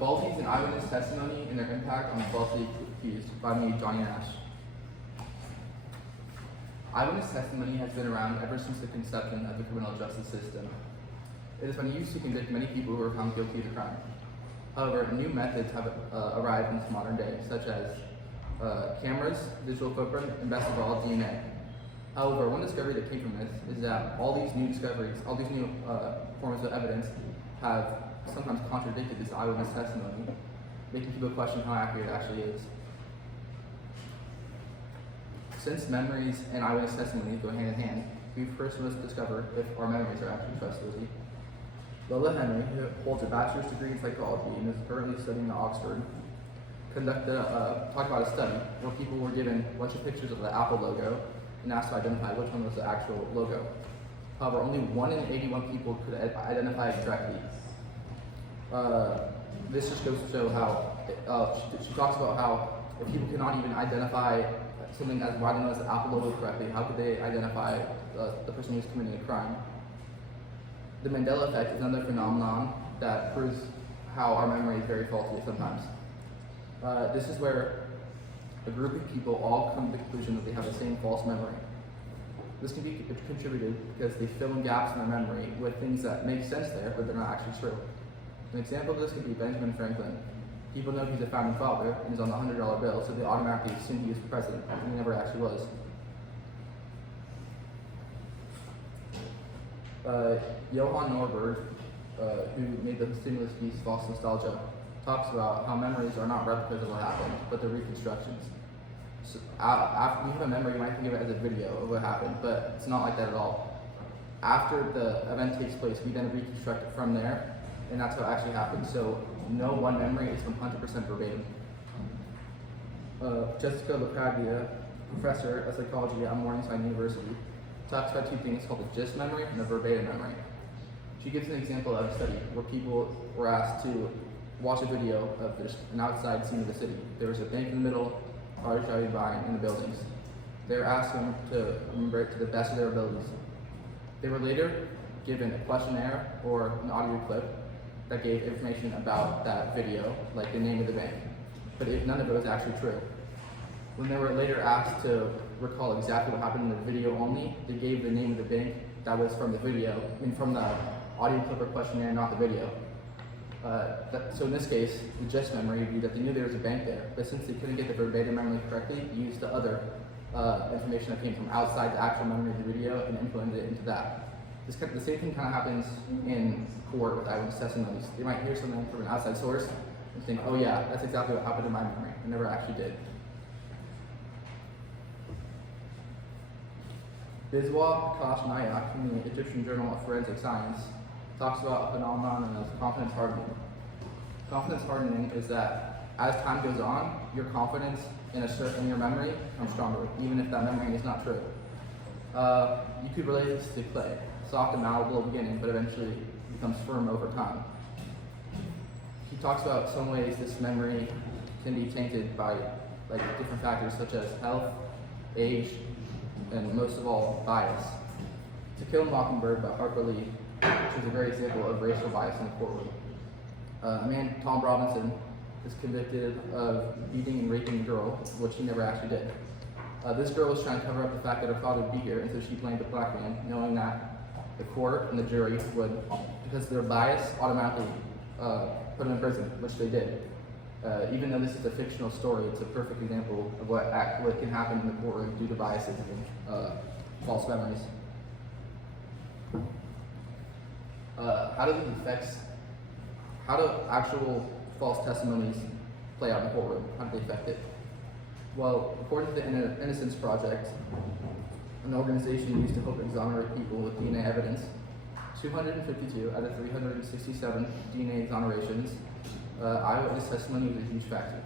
Qualities in eyewitness testimony and their impact on the falsely accused by me, Johnny Nash. Eyewitness testimony has been around ever since the conception of the criminal justice system. It has been used to convict many people who are found guilty of a crime. However, new methods have arrived in this modern day, such as cameras, digital footprint, and best of all, DNA. However, one discovery that came from this is that all these new discoveries, all these new forms of evidence have sometimes contradicted this eyewitness testimony, making people question how accurate it actually is. Since memories and eyewitness testimony go hand in hand, we first must discover if our memories are actually trustworthy. Lola Henry, who holds a bachelor's degree in psychology and is currently studying at Oxford, talked about a study where people were given a bunch of pictures of the Apple logo and asked to identify which one was the actual logo. However, only 1 in 81 people could identify it correctly. This just goes to show how, she talks about how if people cannot even identify something as widely known as the Apple logo correctly, how could they identify the person who's committing a crime? The Mandela effect is another phenomenon that proves how our memory is very faulty sometimes. This is where a group of people all come to the conclusion that they have the same false memory. This can be contributed because they fill in gaps in their memory with things that make sense there, but they're not actually true. An example of this could be Benjamin Franklin. People know he's a founding father and is on the $100 bill, so they automatically assume he was president, and he never actually was. Johann Norberg, who made the stimulus piece False Nostalgia, talks about how memories are not replicas of what happened, but they're reconstructions. So after you have a memory, you might think of it as a video of what happened, but it's not like that at all. After the event takes place, we then reconstruct it from there, and that's how it actually happened. So no one memory is 100% verbatim. Jessica LaPraglia, professor of psychology at Morningside University, talks about two things called a gist memory and a verbatim memory. She gives an example of a study where people were asked to watch a video of an outside scene of the city. There was a bank in the middle, cars driving by, and the buildings. They were asked them to remember it to the best of their abilities. They were later given a questionnaire or an audio clip that gave information about that video, like the name of the bank, but none of it was actually true. When they were later asked to recall exactly what happened in the video only, they gave the name of the bank that was from the video, from the audio clip or questionnaire, not the video. So in this case, the gist memory would be that they knew there was a bank there, but since they couldn't get the verbatim memory correctly, they used the other information that came from outside the actual memory of the video and implemented it into that. The same thing kind of happens in court with eyewitness testimonies. They might hear something from an outside source and think, oh yeah, that's exactly what happened in my memory. It never actually did. Biswa Prakash Nayak from the Egyptian Journal of Forensic Science talks about a phenomenon known as confidence hardening. Confidence hardening is that as time goes on, your confidence in your memory becomes stronger, even if that memory is not true. You could relate this to clay. Soft and malleable at the beginning, but eventually becomes firm over time. He talks about some ways this memory can be tainted by different factors such as health, age, and most of all, bias. To Kill a Mockingbird by Harper Lee shows a great example of racial bias in the courtroom. A man, Tom Robinson, is convicted of beating and raping a girl, which he never actually did. This girl was trying to cover up the fact that her father would be here, and so she blamed a black man, knowing that the court and the jury would, because of their bias, automatically put him in prison, which they did. Even though this is a fictional story, it's a perfect example of what can happen in the courtroom due to biases and false memories. How do actual false testimonies play out in the courtroom? How do they affect it? Well, according to the Innocence Project, an organization used to help exonerate people with DNA evidence, 252 out of 367 DNA exonerations, eyewitness testimony was a huge factor.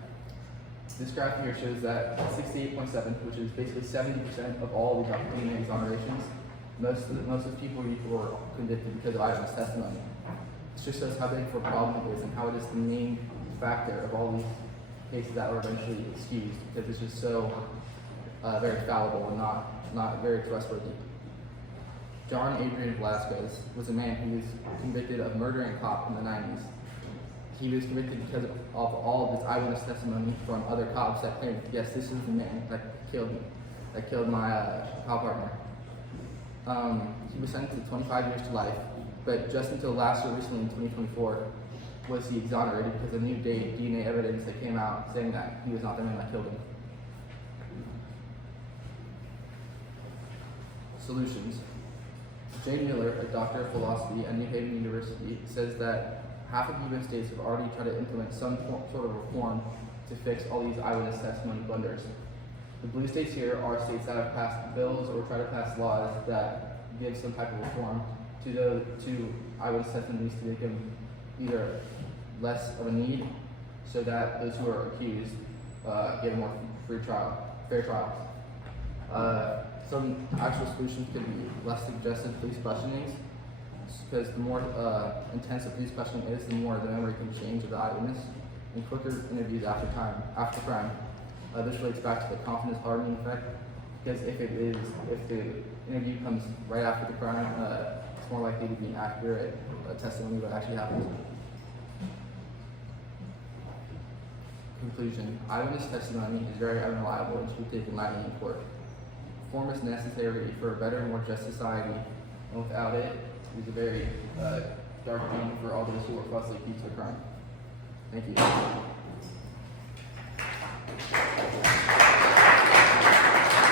This graph here shows that 68.7, which is basically 70% of all the DNA exonerations, most of the people were convicted because of eyewitness testimony. This just shows how big of a problem it is and how it is the main factor of all these cases that were eventually excused, because it's just so very fallible and not very trustworthy. John Adrian Velasquez was a man who was convicted of murdering a cop in the 90s. he was convicted because of all of his eyewitness testimony from other cops that claimed, yes, this is the man that killed me, that killed my cop partner. He was sentenced to 25 years to life, but just until last year, recently in 2024, was he exonerated because of new DNA evidence that came out saying that he was not the man that killed him. Solutions. Jane Miller, a doctor of philosophy at New Haven University, says that half of U.S. states have already tried to implement some sort of reform to fix all these eyewitness testimony blunders. The blue states here are states that have passed bills or try to pass laws that give some type of reform to eyewitness testimonies to make them either less of a need, so that those who are accused get a more fair trial. Some actual solutions could be less suggestive police questionings, because the more intense a police questioning is, the more the memory can change of the eyewitness, and quicker interviews after crime. This relates back to the confidence hardening effect, because if the interview comes right after the crime, it's more likely to be an accurate testimony of what actually happened. Conclusion. Eyewitness testimony is very unreliable and should be taken lightly in court. Reform is necessary for a better and more just society, and without it, it is a very dark dream for all those who are falsely accused of crime. Thank you.